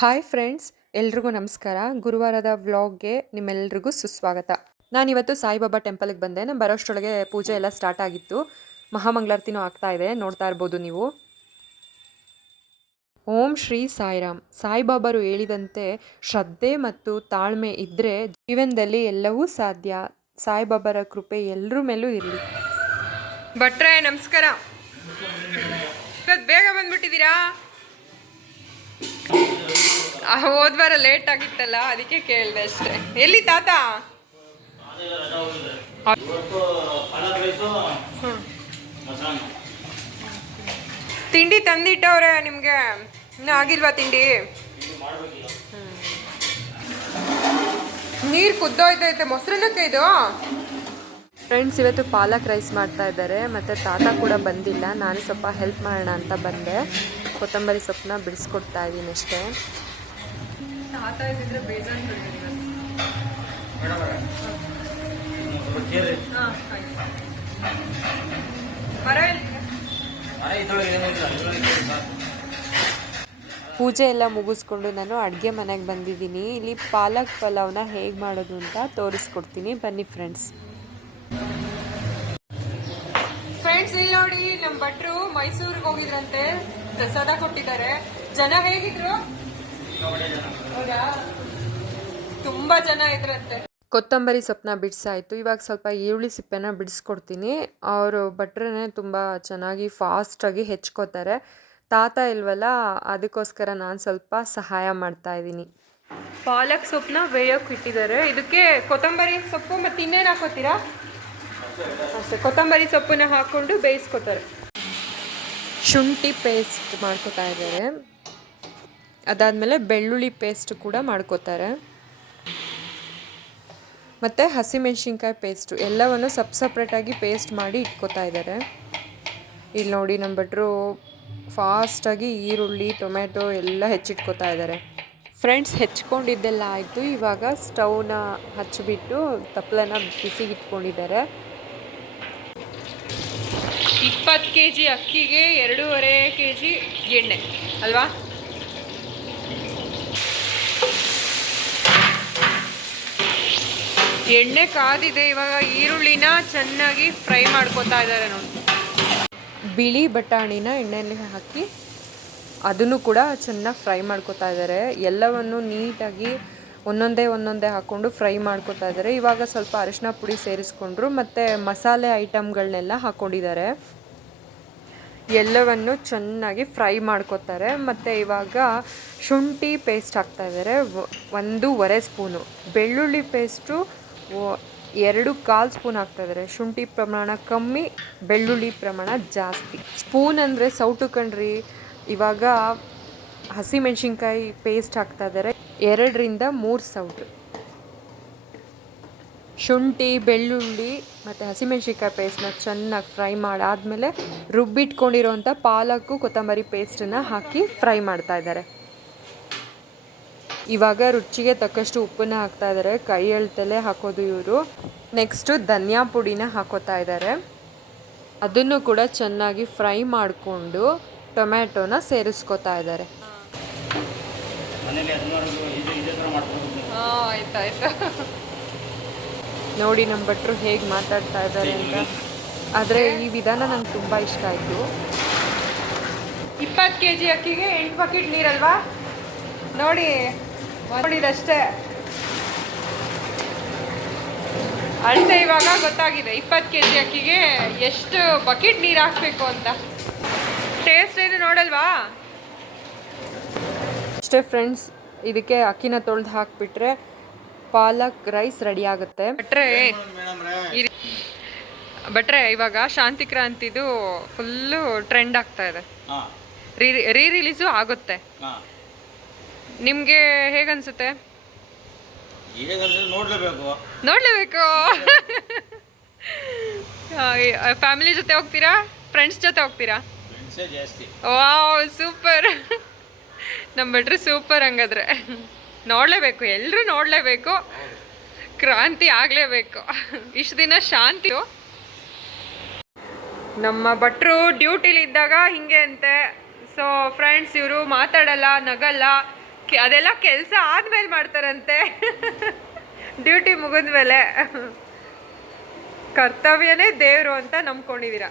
Hi friends, ಎಲ್ರಿಗೂ ನಮಸ್ಕಾರ. ಗುರುವಾರದ ವ್ಲಾಗ್ಗೆ ನಿಮ್ಮೆಲ್ರಿಗೂ ಸುಸ್ವಾಗತ. ನಾನಿವತ್ತು ಸಾಯಿಬಾಬಾ ಟೆಂಪಲ್ಗೆ ಬಂದೆ. ನಾನು ಬರೋಷ್ಟರೊಳಗೆ ಪೂಜೆ ಎಲ್ಲ ಸ್ಟಾರ್ಟ್ ಆಗಿತ್ತು. ಮಹಾಮಂಗಳಾರತಿನೂ ಆಗ್ತಾ ಇದೆ, ನೋಡ್ತಾ ಇರ್ಬೋದು ನೀವು. ಓಂ ಶ್ರೀ ಸಾಯಿರಾಮ್. ಸಾಯಿಬಾಬಾರು ಹೇಳಿದಂತೆ ಶ್ರದ್ಧೆ ಮತ್ತು ತಾಳ್ಮೆ ಇದ್ದರೆ ಜೀವನದಲ್ಲಿ ಎಲ್ಲವೂ ಸಾಧ್ಯ. ಸಾಯಿಬಾಬಾರ ಕೃಪೆ ಎಲ್ಲರ ಮೇಲೂ ಇರಲಿ. ಭಟ್ರೆ ನಮಸ್ಕಾರ. ಇವತ್ತು ಬೇಗ ಬಂದ್ಬಿಟ್ಟಿದ್ದೀರಾ? ಹೋದ್ವಾರ ಲೇಟ್ ಆಗಿತ್ತಲ್ಲ, ಅದಕ್ಕೆ ಕೇಳಿದೆ ಅಷ್ಟೇ. ಎಲ್ಲಿ ತಾತ? ತಿಂಡಿ ತಂದಿಟ್ಟವ್ರೆ ನಿಮ್ಗೆ? ಇನ್ನೂ ಆಗಿಲ್ವಾ ತಿಂಡಿ? ನೀರು ಕುದ್ದೋಯ್ತೈತೆ. ಮೊಸರನ್ನಕ್ಕೆ ಇದು. ಫ್ರೆಂಡ್ಸ್, ಇವತ್ತು ಪಾಲಕ್ ರೈಸ್ ಮಾಡ್ತಾ ಇದ್ದಾರೆ. ಮತ್ತು ತಾತ ಕೂಡ ಬಂದಿಲ್ಲ. ನಾನು ಸ್ವಲ್ಪ ಹೆಲ್ಪ್ ಮಾಡೋಣ ಅಂತ ಬಂದೆ. ಕೊತ್ತಂಬರಿ ಸೊಪ್ಪನ್ನ ಬಿಡಿಸ್ಕೊಡ್ತಾ ಇದ್ದೀನಿ ಅಷ್ಟೇ. ತಾತ ಇದ್ದಿದ್ರೆ ಬೇಜಾರು. ಪೂಜೆ ಎಲ್ಲ ಮುಗಿಸ್ಕೊಂಡು ನಾನು ಅಡುಗೆ ಮನೆಗೆ ಬಂದಿದ್ದೀನಿ. ಇಲ್ಲಿ ಪಾಲಕ್ ಪಲಾವ್ನ ಹೇಗೆ ಮಾಡೋದು ಅಂತ ತೋರಿಸ್ಕೊಡ್ತೀನಿ, ಬನ್ನಿ ಫ್ರೆಂಡ್ಸ್. ಇಲ್ಲಿ ನೋಡಿ, ನಮ್ಮ ಭಟ್ರು ಮೈಸೂರಿಗೆ ಹೋಗಿದ್ರಂತೆ, ಪ್ರಸಾದ ಕೊಟ್ಟಿದ್ದಾರೆ. ಜನ ಹೇಗಿದ್ರು? ತುಂಬಾ ಜನ ಇದ್ರಂತೆ. ಕೊತ್ತಂಬರಿ ಸೊಪ್ಪನ್ನ ಬಿಡಿಸಾಯ್ತು. ಇವಾಗ ಸ್ವಲ್ಪ ಈರುಳ್ಳಿ ಸಿಪ್ಪೆನ ಬಿಡಿಸ್ಕೊಡ್ತೀನಿ. ಅವರು ಭಟ್ರನ್ನೇ ತುಂಬ ಚೆನ್ನಾಗಿ ಫಾಸ್ಟಾಗಿ ಹೆಚ್ಕೋತಾರೆ. ತಾತ ಇಲ್ವಲ್ಲ, ಅದಕ್ಕೋಸ್ಕರ ನಾನು ಸ್ವಲ್ಪ ಸಹಾಯ ಮಾಡ್ತಾ ಇದ್ದೀನಿ. ಪಾಲಕ್ ಸೊಪ್ಪನ್ನ ಬೇಯೋಕೆ ಇಟ್ಟಿದ್ದಾರೆ. ಇದಕ್ಕೆ ಕೊತ್ತಂಬರಿ ಸೊಪ್ಪು ಮತ್ತು ಇನ್ನೇನು ಹಾಕೋತೀರಾ? ಅಷ್ಟೇ, ಕೊತ್ತಂಬರಿ ಸೊಪ್ಪನ್ನ ಹಾಕ್ಕೊಂಡು ಬೇಯಿಸ್ಕೊತಾರೆ. ಶುಂಠಿ ಪೇಸ್ಟ್ ಮಾಡ್ಕೊತಾ ಇದ್ದಾರೆ. ಅದಾದಮೇಲೆ ಬೆಳ್ಳುಳ್ಳಿ ಪೇಸ್ಟ್ ಕೂಡ ಮಾಡ್ಕೋತಾರೆ. ಮತ್ತು ಹಸಿಮೆಣ್ಸಿನ್ಕಾಯಿ ಪೇಸ್ಟು ಎಲ್ಲವನ್ನು ಸಪ್ರೇಟಾಗಿ ಪೇಸ್ಟ್ ಮಾಡಿ ಇಟ್ಕೋತಾ ಇದ್ದಾರೆ. ಇಲ್ಲಿ ನೋಡಿ, ನಮ್ಮ ಭಟ್ರು ಫಾಸ್ಟಾಗಿ ಈರುಳ್ಳಿ ಟೊಮೆಟೊ ಎಲ್ಲ ಹೆಚ್ಚಿಟ್ಕೋತಾ ಇದ್ದಾರೆ. ಫ್ರೆಂಡ್ಸ್, ಹೆಚ್ಕೊಂಡಿದ್ದೆಲ್ಲ ಆಯಿತು. ಇವಾಗ ಸ್ಟವ್ನ ಹಚ್ಚಿಬಿಟ್ಟು ತಪ್ಪಲನ್ನ ಬಿಸಿಗಿಟ್ಕೊಂಡಿದ್ದಾರೆ. 20 kg ಅಕ್ಕಿಗೆ 2.5 kg ಎಣ್ಣೆ ಅಲ್ವಾ? ಎಣ್ಣೆ ಕಾದಿದೆ. ಇವಾಗ ಈರುಳ್ಳಿನ ಚೆನ್ನಾಗಿ ಫ್ರೈ ಮಾಡ್ಕೊತಾ ಇದ್ದಾರೆ ನೋಡಿ. ಬಿಳಿ ಬಟಾಣಿನ ಎಣ್ಣೆಯಲ್ಲಿ ಹಾಕಿ ಅದನ್ನು ಕೂಡ ಚೆನ್ನಾಗಿ ಫ್ರೈ ಮಾಡ್ಕೊತಾ ಇದ್ದಾರೆ. ಎಲ್ಲವನ್ನು ನೀಟಾಗಿ ಒಂದೊಂದೇ ಹಾಕ್ಕೊಂಡು ಫ್ರೈ ಮಾಡ್ಕೊತಾ ಇದ್ದಾರೆ. ಇವಾಗ ಸ್ವಲ್ಪ ಅರಿಶಿನ ಪುಡಿ ಸೇರಿಸ್ಕೊಂಡ್ರು, ಮತ್ತು ಮಸಾಲೆ ಐಟಮ್ಗಳನ್ನೆಲ್ಲ ಹಾಕ್ಕೊಂಡಿದ್ದಾರೆ. ಎಲ್ಲವನ್ನು ಚೆನ್ನಾಗಿ ಫ್ರೈ ಮಾಡ್ಕೊತಾರೆ. ಮತ್ತು ಇವಾಗ ಶುಂಠಿ ಪೇಸ್ಟ್ ಹಾಕ್ತಾ ಇದ್ದಾರೆ, 1.5 ಸ್ಪೂನು. ಬೆಳ್ಳುಳ್ಳಿ ಪೇಸ್ಟು 2.25 ಸ್ಪೂನ್ ಹಾಕ್ತಾಯಿದ್ದಾರೆ. ಶುಂಠಿ ಪ್ರಮಾಣ ಕಮ್ಮಿ, ಬೆಳ್ಳುಳ್ಳಿ ಪ್ರಮಾಣ ಜಾಸ್ತಿ. ಸ್ಪೂನ್ ಅಂದರೆ ಸೌಟು ಕಣ್ರಿ. ಇವಾಗ ಹಸಿಮೆಣ್ಸಿನ್ಕಾಯಿ ಪೇಸ್ಟ್ ಹಾಕ್ತಾ ಇದ್ದಾರೆ, 2-3 ಸೌಟು. ಶುಂಠಿ, ಬೆಳ್ಳುಳ್ಳಿ ಮತ್ತು ಹಸಿಮೆಣ್ಸಿನ್ಕಾಯಿ ಪೇಸ್ಟನ್ನ ಚೆನ್ನಾಗಿ ಫ್ರೈ ಮಾಡಾದಮೇಲೆ ರುಬ್ಬಿಟ್ಕೊಂಡಿರೋಂಥ ಪಾಲಕ್ಕು ಕೊತ್ತಂಬರಿ ಪೇಸ್ಟನ್ನು ಹಾಕಿ ಫ್ರೈ ಮಾಡ್ತಾ ಇದ್ದಾರೆ. ಇವಾಗ ರುಚಿಗೆ ತಕ್ಕಷ್ಟು ಉಪ್ಪನ್ನ ಹಾಕ್ತಾ ಇದ್ದಾರೆ. ಕೈ ಎಳ್ತಲೇ ಹಾಕೋದು ಇವರು. ನೆಕ್ಸ್ಟು ಧನಿಯಾ ಪುಡಿನ ಹಾಕೋತಾ ಇದ್ದಾರೆ. ಅದನ್ನು ಕೂಡ ಚೆನ್ನಾಗಿ ಫ್ರೈ ಮಾಡಿಕೊಂಡು ಟೊಮ್ಯಾಟೋನ ಸೇರಿಸ್ಕೋತಾ ಇದ್ದಾರೆ. ಆಯ್ತಾಯ್ತು. ನೋಡಿ ನಮ್ಮ ಭಟ್ರು ಹೇಗೆ ಮಾತಾಡ್ತಾ ಇದ್ದಾರೆ ಅಂತ. ಆದರೆ ಈ ವಿಧಾನ ನಂಗೆ ತುಂಬ ಇಷ್ಟ ಆಯಿತು. 20 kg ಅಕ್ಕಿಗೆ 8 ಬಕೆಟ್ ನೀರಲ್ವಾ? ನೋಡಿದಷ್ಟೇ ಅಳತೆ ಇವಾಗ ಗೊತ್ತಾಗಿದೆ. 20 kg ಅಕ್ಕಿಗೆ ಎಷ್ಟು ಬಕೆಟ್ ನೀರು ಹಾಕಬೇಕು ಅಂತ. ಟೇಸ್ಟ್ ಏನು ನೋಡಲ್ವಾ? ಅಷ್ಟೇ ಫ್ರೆಂಡ್ಸ್, ಇದಕ್ಕೆ ಅಕ್ಕಿನ ತೊಳೆದು ಹಾಕಿಬಿಟ್ರೆ ಪಾಲಕ್ ರೈಸ್ ರೆಡಿ ಆಗುತ್ತೆ. ಭಟ್ರೆ ಇವಾಗ ಶಾಂತಿ ಕ್ರಾಂತಿದು ಫುಲ್ಲು ಟ್ರೆಂಡ್ ಆಗ್ತಾ ಇದೆ. ರೀ ರಿಲೀಸು ಆಗುತ್ತೆ. ನಿಮಗೆ ಹೇಗನ್ಸುತ್ತೆ? ನೋಡ್ಲೇಬೇಕು. ಫ್ಯಾಮಿಲಿ ಜೊತೆ ಹೋಗ್ತೀರಾ, ಫ್ರೆಂಡ್ಸ್ ಜೊತೆ ಹೋಗ್ತೀರಾ? Wow, super. ನಮ್ಮ ಭಟ್ರು ಸೂಪರ್. ಹಂಗಾದ್ರೆ ನೋಡಲೇಬೇಕು, ಎಲ್ಲರೂ ನೋಡಲೇಬೇಕು. ಕ್ರಾಂತಿ ಆಗಲೇಬೇಕು. ಇಷ್ಟು ದಿನ ಶಾಂತಿ. ನಮ್ಮ ಭಟ್ರು ಡ್ಯೂಟಿಲಿ ಇದ್ದಾಗ ಹಿಂಗೆ ಅಂತೆ. ಸೊ ಫ್ರೆಂಡ್ಸ್, ಇವರು ಮಾತಾಡಲ್ಲ, ನಗಲ್ಲ, ಅದೆಲ್ಲ ಕೆಲಸ ಆದ್ಮೇಲೆ ಮಾಡ್ತಾರಂತೆ. ಡ್ಯೂಟಿ ಮುಗಿದ್ಮೇಲೆ. ಕರ್ತವ್ಯನೇ ದೇವರು ಅಂತ ನಂಬ್ಕೊಂಡಿದ್ದೀರಾ.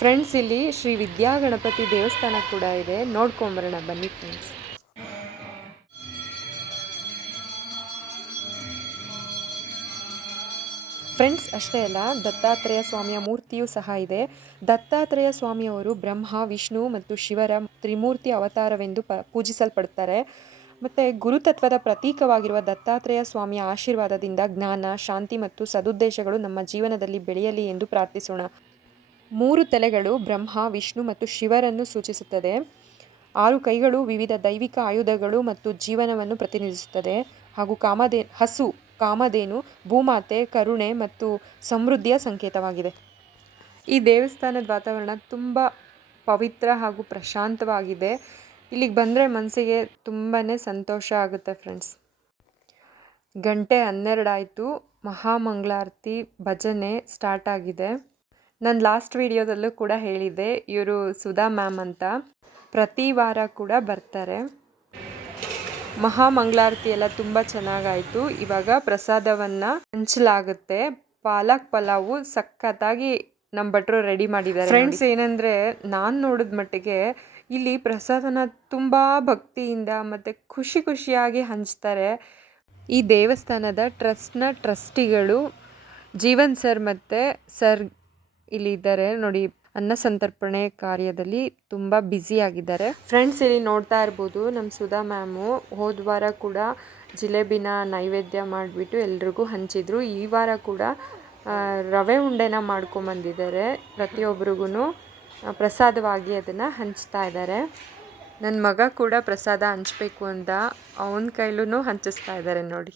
ಫ್ರೆಂಡ್ಸ್, ಇಲ್ಲಿ ಶ್ರೀ ವಿದ್ಯಾ ಗಣಪತಿ ದೇವಸ್ಥಾನ ಕೂಡ ಇದೆ, ನೋಡ್ಕೊಂಬರೋಣ ಬನ್ನಿ ಫ್ರೆಂಡ್ಸ್. ಫ್ರೆಂಡ್ಸ್, ಅಷ್ಟೇ ಅಲ್ಲ, ದತ್ತಾತ್ರೇಯ ಸ್ವಾಮಿಯ ಮೂರ್ತಿಯೂ ಸಹ ಇದೆ. ದತ್ತಾತ್ರೇಯ ಸ್ವಾಮಿಯವರು ಬ್ರಹ್ಮ, ವಿಷ್ಣು ಮತ್ತು ಶಿವರ ತ್ರಿಮೂರ್ತಿ ಅವತಾರವೆಂದು ಪೂಜಿಸಲ್ಪಡುತ್ತಾರೆ. ಮತ್ತು ಗುರುತತ್ವದ ಪ್ರತೀಕವಾಗಿರುವ ದತ್ತಾತ್ರೇಯ ಸ್ವಾಮಿಯ ಆಶೀರ್ವಾದದಿಂದ ಜ್ಞಾನ, ಶಾಂತಿ ಮತ್ತು ಸದುದ್ದೇಶಗಳು ನಮ್ಮ ಜೀವನದಲ್ಲಿ ಬೆಳೆಯಲಿ ಎಂದು ಪ್ರಾರ್ಥಿಸೋಣ. 3 ತಲೆಗಳು ಬ್ರಹ್ಮ, ವಿಷ್ಣು ಮತ್ತು ಶಿವರನ್ನು ಸೂಚಿಸುತ್ತದೆ. 6 ಕೈಗಳು ವಿವಿಧ ದೈವಿಕ ಆಯುಧಗಳು ಮತ್ತು ಜೀವನವನ್ನು ಪ್ರತಿನಿಧಿಸುತ್ತದೆ. ಹಾಗೂ ಹಸು ಕಾಮಧೇನು, ಭೂಮಾತೆ, ಕರುಣೆ ಮತ್ತು ಸಮೃದ್ಧಿಯ ಸಂಕೇತವಾಗಿದೆ. ಈ ದೇವಸ್ಥಾನದ ವಾತಾವರಣ ತುಂಬ ಪವಿತ್ರ ಹಾಗೂ ಪ್ರಶಾಂತವಾಗಿದೆ. ಇಲ್ಲಿಗೆ ಬಂದರೆ ಮನಸ್ಸಿಗೆ ತುಂಬಾ ಸಂತೋಷ ಆಗುತ್ತೆ ಫ್ರೆಂಡ್ಸ್. ಗಂಟೆ 12 ಆಯಿತು. ಮಹಾಮಂಗಳಾರತಿ ಭಜನೆ ಸ್ಟಾರ್ಟ್ ಆಗಿದೆ. ನಾನು ಲಾಸ್ಟ್ ವಿಡಿಯೋದಲ್ಲೂ ಕೂಡ ಹೇಳಿದ್ದೆ, ಇವರು ಸುಧಾ ಮ್ಯಾಮ್ ಅಂತ. ಪ್ರತಿ ವಾರ ಕೂಡ ಬರ್ತಾರೆ. ಮಹಾಮಂಗಳಾರತಿ ಎಲ್ಲ ತುಂಬ ಚೆನ್ನಾಗಾಯಿತು. ಇವಾಗ ಪ್ರಸಾದವನ್ನು ಹಂಚಲಾಗುತ್ತೆ. ಪಾಲಕ್ ಪಲಾವು ಸಖತ್ತಾಗಿ ನಮ್ಮ ಭಟ್ರು ರೆಡಿ ಮಾಡಿದ್ದಾರೆ. ಫ್ರೆಂಡ್ಸ್, ಏನಂದರೆ ನಾನು ನೋಡಿದ ಮಟ್ಟಿಗೆ ಇಲ್ಲಿ ಪ್ರಸಾದನ ತುಂಬ ಭಕ್ತಿಯಿಂದ ಮತ್ತು ಖುಷಿಯಾಗಿ ಹಂಚ್ತಾರೆ. ಈ ದೇವಸ್ಥಾನದ ಟ್ರಸ್ಟ್ನ ಟ್ರಸ್ಟಿಗಳು ಜೀವನ್ ಸರ್ ಮತ್ತು ಸರ್ ಇಲ್ಲಿ ಇದ್ದಾರೆ ನೋಡಿ. ಅನ್ನ ಸಂತರ್ಪಣೆ ಕಾರ್ಯದಲ್ಲಿ ತುಂಬ ಬ್ಯುಸಿಯಾಗಿದ್ದಾರೆ. ಫ್ರೆಂಡ್ಸ್, ಇಲ್ಲಿ ನೋಡ್ತಾ ಇರ್ಬೋದು ನಮ್ಮ ಸುಧಾ ಮ್ಯಾಮು ಹೋದ ವಾರ ಕೂಡ ಜಿಲೇಬಿನ ನೈವೇದ್ಯ ಮಾಡಿಬಿಟ್ಟು ಎಲ್ರಿಗೂ ಹಂಚಿದ್ರು. ಈ ವಾರ ಕೂಡ ರವೆ ಉಂಡೆನ ಮಾಡ್ಕೊಂಬಂದಿದ್ದಾರೆ. ಪ್ರತಿಯೊಬ್ಬರಿಗೂ ಪ್ರಸಾದವಾಗಿ ಅದನ್ನು ಹಂಚ್ತಾ ಇದ್ದಾರೆ. ನನ್ನ ಮಗ ಕೂಡ ಪ್ರಸಾದ ಹಂಚಬೇಕು ಅಂತ ಅವನ ಕೈಲೂ ಹಂಚಿಸ್ತಾ ಇದ್ದಾರೆ ನೋಡಿ.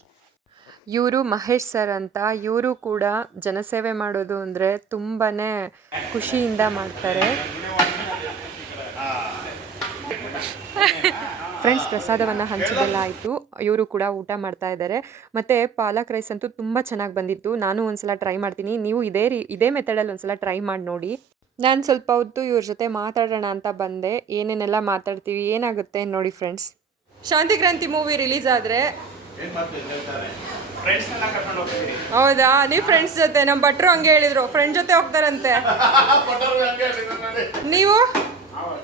ಇವರು ಮಹೇಶ್ ಸರ್ ಅಂತ. ಇವರು ಕೂಡ ಜನಸೇವೆ ಮಾಡೋದು ಅಂದರೆ ತುಂಬಾ ಖುಷಿಯಿಂದ ಮಾಡ್ತಾರೆ. ಫ್ರೆಂಡ್ಸ್, ಪ್ರಸಾದವನ್ನು ಹಂಚಿದೆಲ್ಲ ಆಯಿತು. ಇವರು ಕೂಡ ಊಟ ಮಾಡ್ತಾ ಇದ್ದಾರೆ. ಮತ್ತು ಪಾಲಕ್ ರೈಸ್ ಅಂತೂ ತುಂಬ ಚೆನ್ನಾಗಿ ಬಂದಿತ್ತು. ನಾನು ಒಂದ್ಸಲ ಟ್ರೈ ಮಾಡ್ತೀನಿ. ನೀವು ಇದೇ ಮೆಥಡಲ್ಲಿ ಒಂದ್ಸಲ ಟ್ರೈ ಮಾಡಿ ನೋಡಿ. ನಾನು ಸ್ವಲ್ಪ ಹೊತ್ತು ಇವ್ರ ಜೊತೆ ಮಾತಾಡೋಣ ಅಂತ ಬಂದೆ. ಏನೇನೆಲ್ಲ ಮಾತಾಡ್ತೀವಿ, ಏನಾಗುತ್ತೆ ನೋಡಿ ಫ್ರೆಂಡ್ಸ್. ಶಾಂತಿಕ್ರಾಂತಿ ಮೂವಿ ರಿಲೀಸ್ ಆದರೆ ಹೌದಾ, ನೀವು ಫ್ರೆಂಡ್ಸ್ ಜೊತೆ? ನಮ್ಮ ಭಟ್ರು ಹಂಗೆ ಹೇಳಿದ್ರು, ಫ್ರೆಂಡ್ ಜೊತೆ ಹೋಗ್ತಾರಂತೆ. ನೀವು ಹೌದು.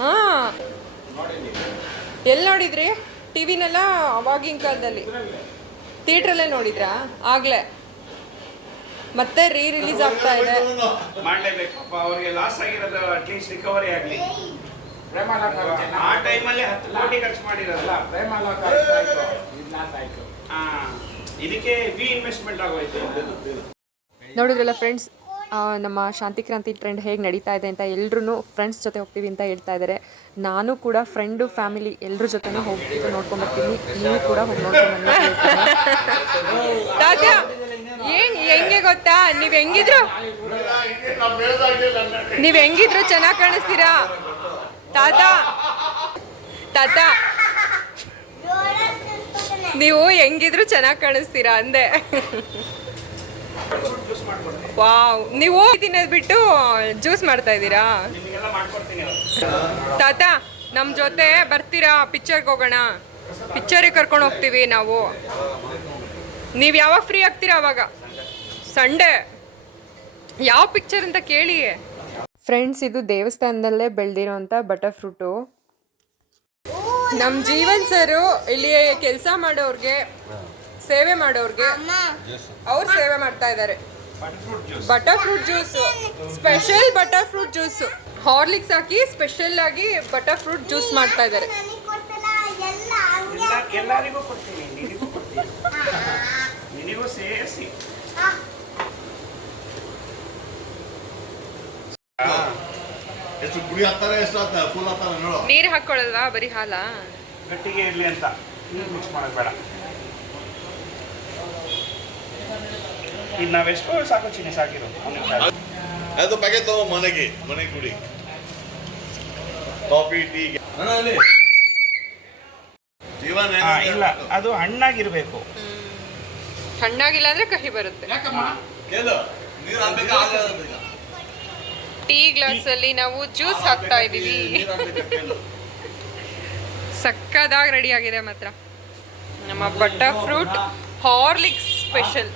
ಹಾಂ, ಎಲ್ಲಿ ನೋಡಿದ್ರಿ? ಟಿವಿನೆಲ್ಲ ಅವಾಗಿನ ಕಾಲದಲ್ಲಿ ಥಿಯೇಟ್ರಲ್ಲೇ ನೋಡಿದ್ರಾ? ಆಗಲೇ ಮತ್ತೆ ರಿಲೀಸ್ ಆಗ್ತಾ ಇದೆ. ಮಾಡಲೇಬೇಕು ಅವರಿಗೆ. ಲಾಸ್ ಆಗಿರೋದು ಅಟ್ಲೀಸ್ಟ್ ರಿಕವರಿ ಆಗಲಿ. ಆ ಟೈಮಲ್ಲಿ 10 ಕೋಟಿ ಖರ್ಚು ಮಾಡಿರಲ್ಲ. ಇದಕ್ಕೆ ಇನ್ವೆಸ್ಟ್ಮೆಂಟ್ ಆಗೋಯ್ತು. ನೋಡಿದ್ರಲ್ಲ ಫ್ರೆಂಡ್ಸ್, ನಮ್ಮ ಶಾಂತಿಕ್ರಾಂತಿ ಟ್ರೆಂಡ್ ಹೇಗೆ ನಡೀತಾ ಇದೆ ಅಂತ. ಎಲ್ಲರೂ ಫ್ರೆಂಡ್ಸ್ ಜೊತೆ ಹೋಗ್ತೀವಿ ಅಂತ ಹೇಳ್ತಾ ಇದ್ದಾರೆ. ನಾನು ಕೂಡ ಫ್ರೆಂಡು ಫ್ಯಾಮಿಲಿ ಎಲ್ಲರ ಜೊತೆನೂ ಹೋಗಿ ನೋಡ್ಕೊಂಡ್ಬರ್ತೀನಿ. ನೀವು ಕೂಡ ಹೋಗಿ ನೋಡ್ಕೊಂಡು ಹೆಂಗೆ ಗೊತ್ತಾ, ನೀವು ಹೆಂಗಿದ್ರು ಚೆನ್ನಾಗಿ ಕಾಣಿಸ್ತೀರಾ ತಾತ. ನೀವು ಹೆಂಗಿದ್ರು ಚೆನ್ನಾಗಿ ಕಾಣಿಸ್ತೀರಾ ಅಂದೆ. ವಾವ್, ನೀವು ತಿನ್ನೋದು ಬಿಟ್ಟು ಜ್ಯೂಸ್ ಮಾಡ್ತಾ ಇದ್ದೀರಾ ತಾತ? ನಮ್ಮ ಜೊತೆ ಬರ್ತೀರಾ? ಪಿಕ್ಚರ್ಗೆ ಹೋಗೋಣ. ಪಿಕ್ಚರಿಗೆ ಕರ್ಕೊಂಡು ಹೋಗ್ತೀವಿ ನಾವು. ನೀವು ಯಾವಾಗ ಫ್ರೀ ಆಗ್ತೀರಾ ಅವಾಗ. ಸಂಡೇ ಯಾವ ಪಿಕ್ಚರ್ ಅಂತ ಕೇಳಿ. ಫ್ರೆಂಡ್ಸ್, ಇದು ದೇವಸ್ಥಾನದಲ್ಲೇ ಬೆಳೆದಿರೋಂಥ ಬಟರ್ ಫ್ರೂಟು. ನಮ್ಮ ಜೀವನ್ ಸರು ಇಲ್ಲಿ ಕೆಲಸ ಮಾಡೋರ್ಗೆ, ಸೇವೆ ಮಾಡೋರ್ಗೆ ಅವ್ರು ಸೇವೆ ಮಾಡ್ತಾ ಇದ್ದಾರೆ. Butter fruit juice, special butter fruit juice. Horlicks ಹಾಕಿ ಸ್ಪೆಷಲ್ ಆಗಿ ಬಟರ್ ಫ್ರೂಟ್ ಜ್ಯೂಸ್ ಮಾಡ್ತಾ ಇದ್ದಾರೆ. ಎಲ್ಲರಿಗೂ ಕೊಡ್ತೀನಿ, ನಿನಗೂ ಸೇರಿಸಿ. ನೀರು ಹಾಕೊಳ್ಳಲ್ವಾ, ಬರೀ ಹಾಲ? ಗಟ್ಟಿಗೆ ಇರ್ಲಿ ಅಂತ ನೀರು ಮಿಕ್ಸ್ ಮಾಡೋದು ಬೇಡ. ಈಗ ನಾವೆಷ್ಟು ಸಾಕು ಚಿನ್ನಿ ಸಾಕಿರೋ ಅದು ಪ್ಯಾಕೆಟ್ ತಗೋ ಮನೆಗೆ ಕುಡಿ. ಕಾಫಿ ಟೀ ಜೀವನ ಇಲ್ಲ, ಅದು ಹಣ್ಣಾಗಿರ್ಬೇಕು. ಹಣ್ಣಾಗಿಲ್ಲ ಅಂದ್ರೆ ಕಹಿ ಬರುತ್ತೆ. ನೀರು ಹಾಕ್ಬೇಕಾ ಹಾಗೆ ಈಗ ಟೀ ಗ್ಲಾಸಲ್ಲಿ ನಾವು ಜ್ಯೂಸ್ ಹಾಕ್ತಾ ಇದ್ದೀವಿ. ನೀರು ಹಾಕ್ಬೇಕಾ ಕೇಳು. ಸಕ್ಕದಾಗಿ ರೆಡಿ ಆಗಿದೆ ಮಾತ್ರ ನಮ್ಮ butter fruit Horlicks special.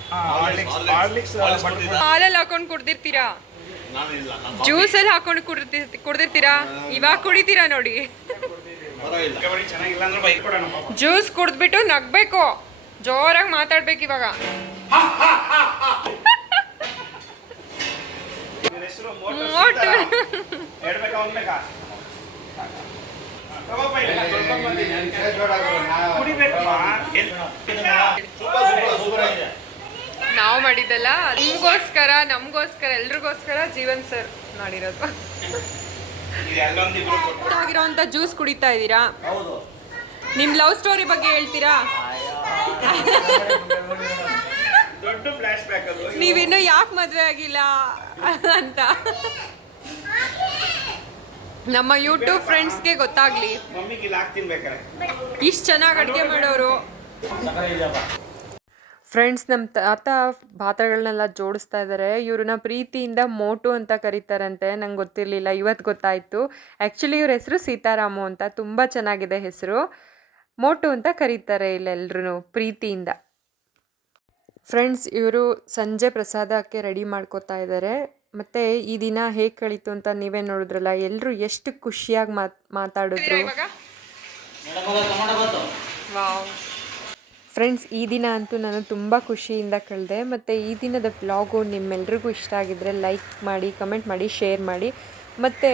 Horlicks ಹಾಲಲ್ಲಿ ಹಾಕೊಂಡು ಕುಡ್ದಿರ್ತೀರಾ, ನಾನು ಇಲ್ಲ ನಾನು ಜ್ಯೂಸಲ್ಲಿ ಹಾಕೊಂಡು ಕುಡ್ದಿರ್ತೀರಾ, ಇವಾಗ ಕುಡಿತೀರಾ ನೋಡಿ. ಪರವಾಗಿಲ್ಲ ರಿಕವರಿ ಚೆನ್ನಾಗಿಲ್ಲ ಅಂದ್ರೆ ಬೈಕ್ ಕೊಡೋಣ. ಜ್ಯೂಸ್ ಕುಡಿದ್ಬಿಟ್ಟು ನಗ್ಬೇಕು, ಜೋರಾಗಿ ಮಾತಾಡ್ಬೇಕು ಇವಾಗ. ಇವ್ರ ಹೆಸರು ಮೋಟು. ಹೇಳ್ಬೇಕಾ ಹೋಗ್ಬೇಕಾ? ತಗೋಪ್ಪ ಇಲ್ಲ, ತೊಳ್ಕೊಂಡ್ ಬಂದಿದ್ದೀನಿ. ಕುಡಿಬೇಕಮ್ಮ. ಸೂಪರ್ ಆಗಿದೆ. ನಾವು ಮಾಡಿದ್ದಲ್ಲ, ನಮಗೋಸ್ಕರ ಎಲ್ರಿಗೋಸ್ಕರ ಜೀವನ್ ಸರ್ ಮಾಡಿರೋದು. ಇದು ಅಲ್ಲೊಂದಿಬ್ರು ಕೊಟ್ಟು ಆಗಿರೋಂಥ ಜ್ಯೂಸ್ ಕುಡಿತಾ ಇದ್ದೀರಾ. ಹೌದು ನಿಮ್ಮ ಲವ್ ಸ್ಟೋರಿ ಬಗ್ಗೆ ಹೇಳ್ತೀರಾ? ದೊಡ್ಡ ಫ್ಲಾಶ್ ಬ್ಯಾಕ್ ಅದು. ನೀವಿನ್ನೂ ಯಾಕೆ ಮದುವೆ ಆಗಿಲ್ಲ ಅಂತ ನಮ್ಮ ಯೂಟ್ಯೂಬ್ ಫ್ರೆಂಡ್ಸ್ಗೆ ಗೊತ್ತಾಗ್ಲಿ. ಮಮ್ಮಿಗೆ ಇಲ್ಲಿ ಹಾಕ್ತೀನಿ ಬೇಕಾರೆ. ಇಷ್ಟು ಚೆನ್ನಾಗಿ ಅಡುಗೆ ಮಾಡೋರು. ಫ್ರೆಂಡ್ಸ್, ನಮ್ಮ ತಾತ ಪಾತ್ರೆಗಳನ್ನೆಲ್ಲ ಜೋಡಿಸ್ತಾ ಇದ್ದಾರೆ. ಇವ್ರನ್ನ ಪ್ರೀತಿಯಿಂದ ಮೋಟು ಅಂತ ಕರೀತಾರಂತೆ. ನಂಗೆ ಗೊತ್ತಿರಲಿಲ್ಲ, ಇವತ್ತು ಗೊತ್ತಾಯಿತು. ಆ್ಯಕ್ಚುಲಿ ಇವ್ರ ಹೆಸರು ಸೀತಾರಾಮು ಅಂತ. ತುಂಬ ಚೆನ್ನಾಗಿದೆ ಹೆಸರು. ಮೋಟು ಅಂತ ಕರೀತಾರೆ ಇಲ್ಲೆಲ್ಲರೂ ಪ್ರೀತಿಯಿಂದ. ಫ್ರೆಂಡ್ಸ್, ಇವರು ಸಂಜೆ ಪ್ರಸಾದಕ್ಕೆ ರೆಡಿ ಮಾಡ್ಕೋತಾ ಇದ್ದಾರೆ. ಮತ್ತು ಈ ದಿನ ಹೇಗೆ ಕಳೀತು ಅಂತ ನೀವೇ ನೋಡಿದ್ರಲ್ಲ. ಎಲ್ಲರೂ ಎಷ್ಟು ಖುಷಿಯಾಗಿ ಮಾತಾಡಿದ್ರು. ವಾವ್ ಫ್ರೆಂಡ್ಸ್, ಈ ದಿನ ಅಂತೂ ನಾನು ತುಂಬ ಖುಷಿಯಿಂದ ಕಳೆದೆ. ಮತ್ತು ಈ ದಿನದ ವ್ಲಾಗು ನಿಮ್ಮೆಲ್ರಿಗೂ ಇಷ್ಟ ಆಗಿದ್ದರೆ ಲೈಕ್ ಮಾಡಿ, ಕಮೆಂಟ್ ಮಾಡಿ, ಶೇರ್ ಮಾಡಿ. ಮತ್ತು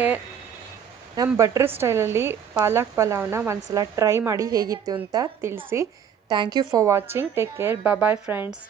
ನಮ್ಮ ಬಟ್ರ್ ಸ್ಟೈಲಲ್ಲಿ ಪಾಲಕ್ ಪಲಾವ್ನ ಒಂದ್ಸಲ ಟ್ರೈ ಮಾಡಿ ಹೇಗಿತ್ತು ಅಂತ ತಿಳಿಸಿ. Thank you for watching. Take care. Bye friends.